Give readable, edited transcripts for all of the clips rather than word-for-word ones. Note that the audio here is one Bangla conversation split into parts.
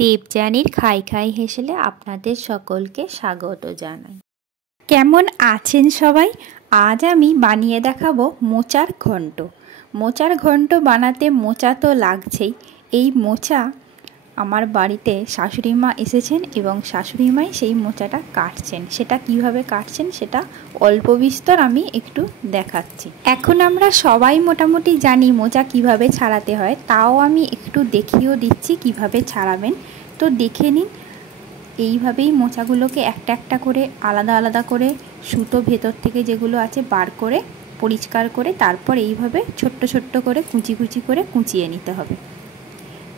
দেবযানীর খাই খাই হেসেলে আপনাদের সকলকে স্বাগত জানাই। কেমন আছেন সবাই? আজ আমি বানিয়ে দেখাবো মোচার ঘন্ট। মোচার ঘন্ট বানাতে মোচা তো লাগছেই। এই মোচা আমার বাড়িতে শাশুড়ি মা এসেছেন এবং শাশুড়ি মাই সেই মোচাটা কাটছেন। সেটা কিভাবে কাটছেন সেটা অল্প বিস্তর আমি একটু দেখাচ্ছি। এখন আমরা সবাই মোটামুটি জানি মোচা কিভাবে ছাড়াতে হয়, তাও আমি একটু দেখিয়েও দিচ্ছি কিভাবে ছাড়াবেন। তো দেখে নিন। এইভাবেই মোচাগুলোকে একটা একটা করে আলাদা আলাদা করে সুতো ভেতর থেকে যেগুলো আছে বার করে পরিষ্কার করে তারপর এইভাবে ছোট্ট ছোট্ট করে কুচি কুচি করে কুচিয়ে নিতে হবে।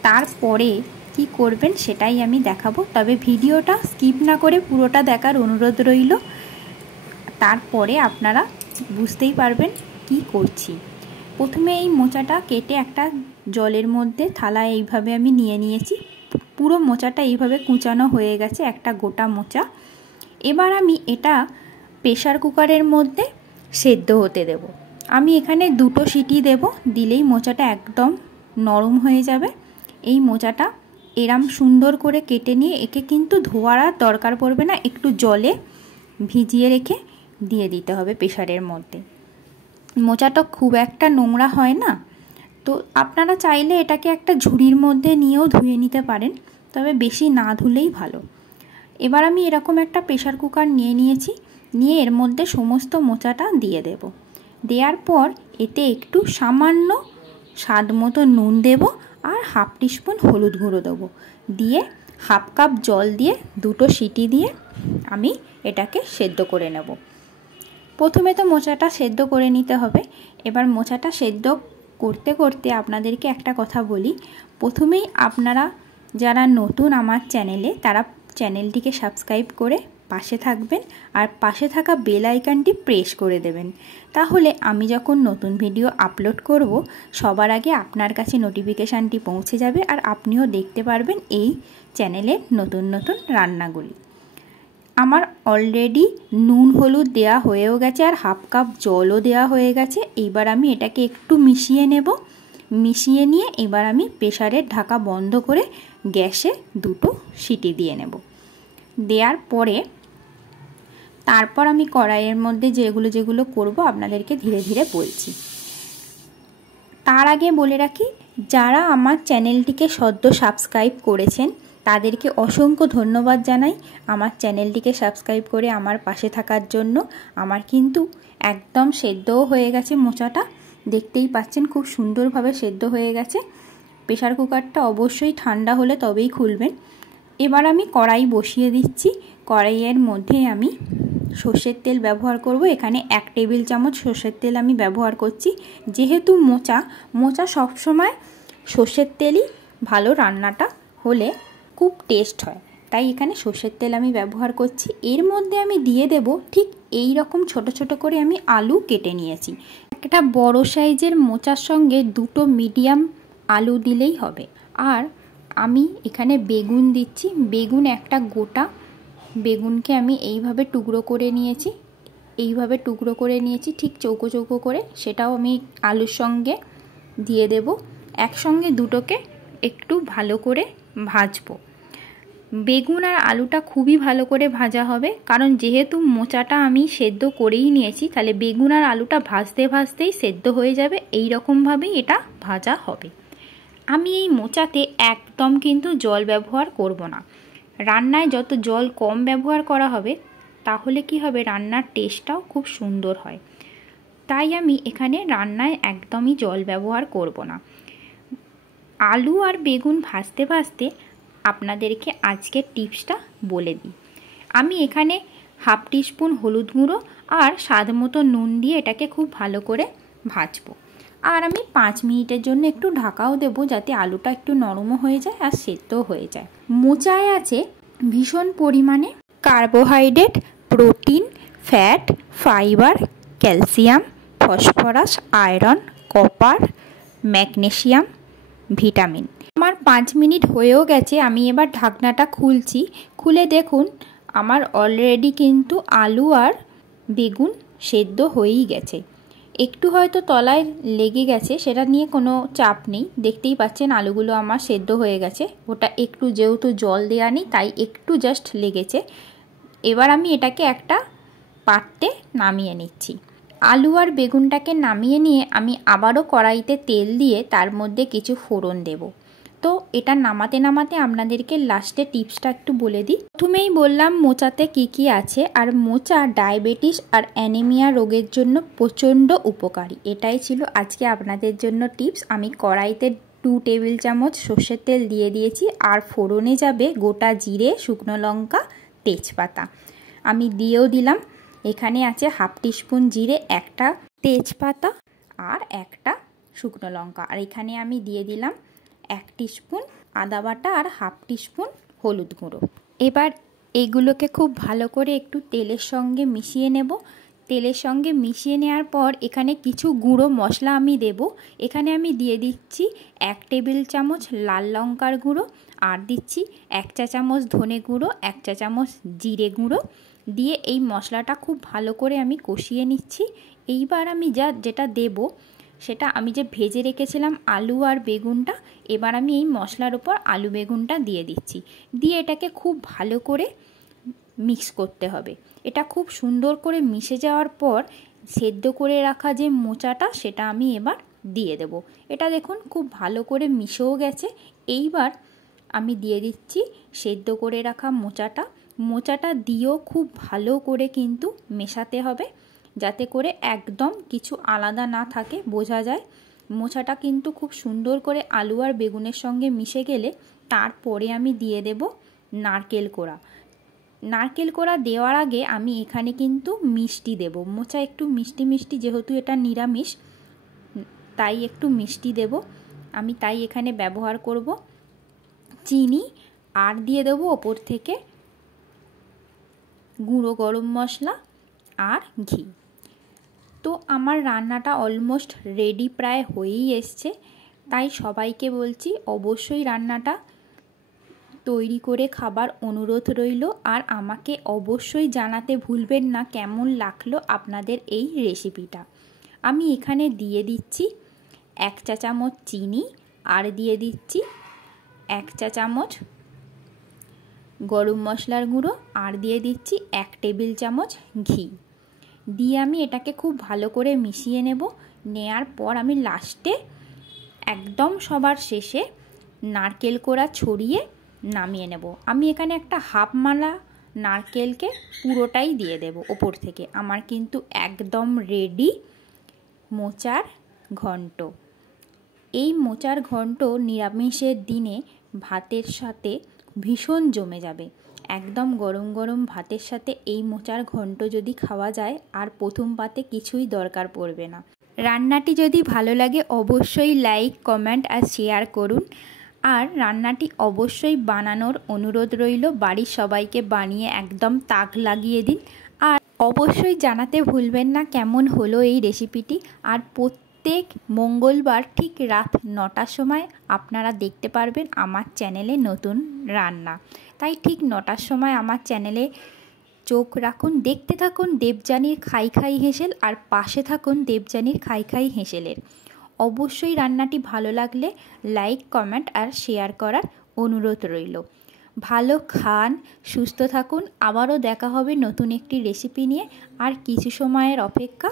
তারপরে কি করবেন সেটাই আমি দেখাবো, তবে ভিডিওটা স্কিপ না করে পুরোটা দেখার অনুরোধ রইল। তারপরে আপনারা বুঝতেই পারবেন কি করছি। প্রথমে এই মোচাটা কেটে একটা জলের মধ্যে থালায় এইভাবে আমি নিয়ে নিয়েছি। পুরো মোচাটা এইভাবে কুচানো হয়ে গেছে, একটা গোটা মোচা। এবার আমি এটা প্রেসার কুকারের মধ্যে সেদ্ধ হতে দেব। আমি এখানে 2টো সিটি দেব, দিলেই মোচাটা একদম নরম হয়ে যাবে। এই মোচাটা এরম সুন্দর করে কেটে নিয়ে একে কিন্তু ধোয়ার আর দরকার পড়বে না, একটু জলে ভিজিয়ে রেখে দিয়ে দিতে হবে প্রেসারের মধ্যে। মোচাটা খুব একটা নোংরা হয় না, তো আপনারা চাইলে এটাকে একটা ঝুড়ির মধ্যে নিয়েও ধুয়ে নিতে পারেন, তবে বেশি না ধুলেই ভালো। এবার আমি এরকম একটা প্রেসার কুকার নিয়ে নিয়েছি, নিয়ে এর মধ্যে সমস্ত মোচাটা দিয়ে দেব। দেওয়ার পর এতে একটু সামান্য স্বাদ মতো নুন দেব আর হাফ টিস্পুন হলুদ গুঁড়ো দেবো, দিয়ে হাফ কাপ জল দিয়ে 2টো সিটি দিয়ে আমি এটাকে সেদ্ধ করে নেব। প্রথমে তো মোচাটা সেদ্ধ করে নিতে হবে। এবার মোচাটা সেদ্ধ করতে করতে আপনাদেরকে একটা কথা বলি। প্রথমেই আপনারা যারা নতুন আমার চ্যানেলে, তারা চ্যানেলটিকে সাবস্ক্রাইব করে পাশে থাকবেন আর পাশে থাকা বেল আইকনটি প্রেস করে দেবেন। তাহলে আমি যখন নতুন ভিডিও আপলোড করব সবার আগে আপনার কাছে নোটিফিকেশানটি পৌঁছে যাবে আর আপনিও দেখতে পারবেন এই চ্যানেলের নতুন নতুন রান্নাগুলি। আমার অলরেডি নুন হলুদ দেওয়া হয়েও গেছে আর হাফ কাপ জলও দেওয়া হয়ে গেছে। এইবার আমি এটাকে একটু মিশিয়ে নেব। মিশিয়ে নিয়ে এবার আমি প্রেসারের ঢাকা বন্ধ করে গ্যাসে 2টো সিটি দিয়ে নেব। দেওয়ার পরে তারপর আমি কড়াইয়ের মধ্যে যেগুলো যেগুলো করব আপনাদেরকে ধীরে ধীরে বলছি। তার আগে বলে রাখি, যারা আমার চ্যানেলটিকে সদ্য সাবস্ক্রাইব করেছেন তাদেরকে অসংখ্য ধন্যবাদ জানাই আমার চ্যানেলটিকে সাবস্ক্রাইব করে আমার পাশে থাকার জন্য। আমার কিন্তু একদম সেদ্ধও হয়ে গেছে মোচাটা, দেখতেই পাচ্ছেন খুব সুন্দরভাবে সেদ্ধ হয়ে গেছে। প্রেসার কুকারটা অবশ্যই ঠান্ডা হলে তবেই খুলবেন। এবার আমি কড়াই বসিয়ে দিচ্ছি। কড়াইয়ের মধ্যে আমি সর্ষের তেল ব্যবহার করব। এখানে 1 টেবিল চামচ সর্ষের তেল আমি ব্যবহার করছি। যেহেতু মোচা সবসময় সর্ষের তেলই ভালো রান্নাটা হলে খুব টেস্ট হয়, তাই এখানে সর্ষের তেল আমি ব্যবহার করছি। এর মধ্যে আমি দিয়ে দেব ঠিক এই রকম ছোট ছোট করে আমি আলু কেটে নিয়েছি। একটা বড় সাইজের মোচার সঙ্গে 2টো মিডিয়াম আলু দিলেই হবে। আর আমি এখানে বেগুন দিচ্ছি। বেগুন একটা গোটা বেগুনকে আমি এইভাবে টুকরো করে নিয়েছি, ঠিক চৌকো চৌকো করে। সেটাও আমি আলুর সঙ্গে দিয়ে দেব। একসঙ্গে দুটোকে একটু ভালো করে ভাজবো। বেগুন আর আলুটা খুবই ভালো করে ভাজা হবে, কারণ যেহেতু মোচাটা আমি সেদ্ধ করেই নিয়েছি, তাহলে বেগুন আর আলুটা ভাজতে ভাজতেই সেদ্ধ হয়ে যাবে। এই রকমভাবেই এটা ভাজা হবে। আমি এই মোচাতে একদম কিন্তু জল ব্যবহার করব না। রান্নায় যত জল কম ব্যবহার করা হবে তাহলে কি হবে, রান্নার টেস্টটাও খুব সুন্দর হয়। তাই আমি এখানে রান্নায় একদমই জল ব্যবহার করব না। আলু আর বেগুন ভাজতে ভাজতে আপনাদেরকে আজকের টিপসটা বলে দিই। আমি এখানে হাফ টিস্পুন হলুদ গুঁড়ো আর স্বাদ মতো নুন দিয়ে এটাকে খুব ভালো করে ভাজবো। আর আমি 5 মিনিটের জন্য একটু ঢাকাও দেবো, যাতে আলুটা একটু নরমও হয়ে যায় আর সেদ্ধও হয়ে যায়। মোচায় আছে ভীষণ পরিমাণে carbohydrate, protein, fat, fibre, calcium, phosphorus, iron, copper, magnesium, vitamin. আমার 5 মিনিট হয়েও গেছে। আমি এবার ঢাকনাটা খুলছি। খুলে দেখুন আমার অলরেডি কিন্তু আলু আর বেগুন সেদ্ধ হয়েই গেছে। একটু হয়তো তলায় লেগে গেছে, সেটা নিয়ে কোনো চাপ নেই। দেখতেই পাচ্ছেন আলুগুলো আমার সেদ্ধ হয়ে গেছে। ওটা একটু যেহেতু জল দেওয়া নেই তাই একটু জাস্ট লেগেছে। এবার আমি এটাকে একটা পাত্রে নামিয়ে নিচ্ছি। আলু আর বেগুনটাকে নামিয়ে নিয়ে আমি আবারও কড়াইতে তেল দিয়ে তার মধ্যে কিছু ফোড়ন দেব। তো এটা নামাতে নামাতে আপনাদেরকে লাস্টে টিপসটা একটু বলে দিই। প্রথমেই বললাম মোচাতে কি আছে, আর মোচা ডায়াবেটিস আর অ্যানিমিয়া রোগের জন্য প্রচণ্ড উপকারী। এটাই ছিল আজকে আপনাদের জন্য টিপস। আমি কড়াইতে 2 টেবিল চামচ সর্ষের তেল দিয়ে দিয়েছি, আর ফোড়নে যাবে গোটা জিরে, শুকনো লঙ্কা, তেজপাতা আমি দিয়েও দিলাম। এখানে আছে 1/2 টিস্পুন জিরে, একটা তেজপাতা আর একটা শুকনো লঙ্কা, আর এখানে আমি দিয়ে দিলাম 1 টিস্পুন আদা বাটা আর 1/2 টিস্পুন হলুদ গুঁড়ো। এবার এইগুলোকে খুব ভালো করে একটু তেলের সঙ্গে মিশিয়ে নেব। তেলের সঙ্গে মিশিয়ে নেওয়ার পর এখানে কিছু গুঁড়ো মশলা আমি দেব। এখানে আমি দিয়ে দিচ্ছি 1 টেবিল চামচ লাল লঙ্কার গুঁড়ো, আর দিচ্ছি 1 চা চামচ ধনে গুঁড়ো, 1 চা চামচ জিরে গুঁড়ো দিয়ে এই মশলাটা খুব ভালো করে আমি কষিয়ে নিচ্ছি। এইবার আমি যেটা দেব সেটা আমি যে ভেজে রেখেছিলাম আলু আর বেগুনটা, এবার আমি এই মশলার উপর আলু বেগুনটা দিয়ে দিচ্ছি। দিয়ে এটাকে খুব ভালো করে মিক্স করতে হবে। এটা খুব সুন্দর করে মিশে যাওয়ার পর সেদ্ধ করে রাখা যে মোচাটা সেটা আমি এবার দিয়ে দেব। এটা দেখুন খুব ভালো করে মিশেও গেছে। এইবার আমি দিয়ে দিচ্ছি সেদ্ধ করে রাখা মোচাটা দিয়েও খুব ভালো করে কিন্তু মেশাতে হবে, যাতে করে একদম কিছু আলাদা না থাকে, বোঝা যায়। মোচাটা কিন্তু খুব সুন্দর করে আলু আর বেগুনের সঙ্গে মিশে গেলে তারপরে আমি দিয়ে দেব নারকেল কোড়া। নারকেল কোড়া দেওয়ার আগে আমি এখানে কিন্তু মিষ্টি দেব। মোচা একটু মিষ্টি মিষ্টি, যেহেতু এটা নিরামিষ তাই একটু মিষ্টি দেব আমি, তাই এখানে ব্যবহার করব চিনি, আর দিয়ে দেব ওপর থেকে গুঁড়ো গরম মশলা আর ঘি। তো আমার রান্নাটা অলমোস্ট রেডি, প্রায় হয়েই এসছে। তাই সবাইকে বলছি অবশ্যই রান্নাটা তৈরি করে খাবার অনুরোধ রইল, আর আমাকে অবশ্যই জানাতে ভুলবেন না কেমন লাগলো আপনাদের এই রেসিপিটা। আমি এখানে দিয়ে দিচ্ছি 1 চা চামচ চিনি, আর দিয়ে দিচ্ছি 1 চা চামচ গরম মশলার গুঁড়ো, আর দিয়ে দিচ্ছি 1 টেবিল চামচ ঘি দিয়ে আমি এটাকে খুব ভালো করে মিশিয়ে নেব। নেয়ার পর আমি লাস্টে একদম সবার শেষে নারকেল কোড়া ছড়িয়ে নামিয়ে নেব। আমি এখানে একটা হাফ মালা নারকেলকে পুরোটাই দিয়ে দেব ওপর থেকে। আমার কিন্তু একদম রেডি মোচার ঘন্ট। এই মোচার ঘন্ট নিরামিষের দিনে ভাতের সাথে ভীষণ জমে যাবে। একদম গরম গরম ভাতের সাথে এই মোচার ঘন্ট যদি খাওয়া যায়, আর প্রথম পাতে কিছুই দরকার পড়বে না। রান্নাটি যদি ভালো লাগে অবশ্যই লাইক, কমেন্ট আর শেয়ার করুন, আর রান্নাটি অবশ্যই বানানোর অনুরোধ রইল। বাড়ির সবাইকে বানিয়ে একদম তাক লাগিয়ে দিন, আর অবশ্যই জানাতে ভুলবেন না কেমন হলো এই রেসিপিটি। আর প্রত্যেক মঙ্গলবার ঠিক রাত 9টার সময় আপনারা দেখতে পারবেন আমার চ্যানেলে নতুন রান্না। তাই ঠিক 9টার সময় আমার চ্যানেলে চোখ রাখুন, দেখতে থাকুন দেবযানীর খাই খাই হেসেল, আর পাশে থাকুন দেবযানীর খাই খাই হেসেলের। অবশ্যই রান্নাটি ভালো লাগলে লাইক, কমেন্ট আর শেয়ার করার অনুরোধ রইল। ভালো খান, সুস্থ থাকুন। আবারও দেখা হবে নতুন একটি রেসিপি নিয়ে। আর কিছু সময়ের অপেক্ষা,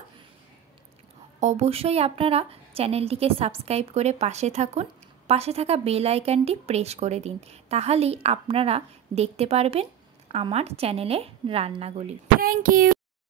অবশ্যই আপনারা চ্যানেলটিকে সাবস্ক্রাইব করে পাশে থাকুন। পাশে থাকা বেল আইকনটি প্রেস করে দিন, তাহলেই আপনারা দেখতে পারবেন আমার চ্যানেলের রান্নাগুলি। Thank you.